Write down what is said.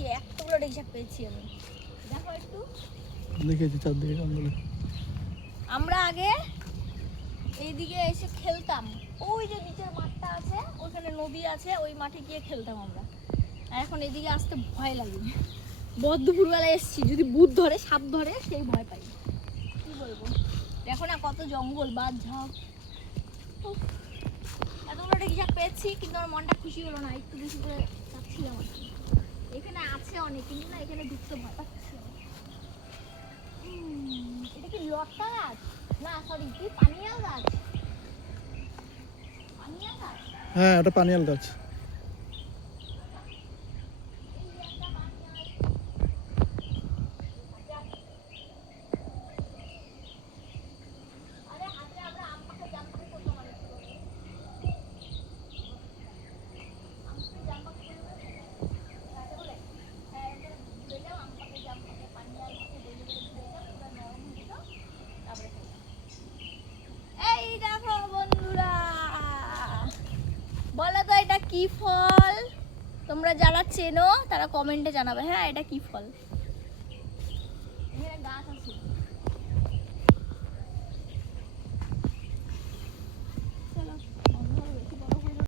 পেয়েছি, এতগুলো ঢেঁকি পেয়েছি আমি। দেখো একটু দেখেছি চারদিকে জঙ্গলে। আমরা আগে এইদিকে এসে খেলতাম, ওই যে নিচের মাঠটা আছে ওখানে নদী আছে, ওই মাঠে গিয়ে খেলতাম আমরা। আর এখন এদিকে আসতে ভয় লাগে, বড় দুপুরবেলায় এসছি, যদি ভূত ধরে সাপ ধরে সেই ভয় পাই। কি বলবো, দেখো না কত জঙ্গল বাদ ঝাপ। এতগুলো ঢেঁকি শাক পেয়েছি কিন্তু আমার মনটা খুশি হলো না, একটু বেশি করে চাচ্ছিলাম আর কি। এখানে আছে অনেক কিন্তু না, এখানে ঢুকতে ভয় পাচ্ছি। এটা কি লটকা গাছ? না সরি, কি পানিয়াল গাছ? পানিয়াল গাছ? হ্যাঁ, এটা পানিয়াল গাছ। এই দেখো বন্ধুরা, বলো তো এটা কি ফল? তোমরা যারা চেনো তারা কমেন্টে জানাবে। হ্যাঁ, এটা কি ফল? এখানে গাছ আছে।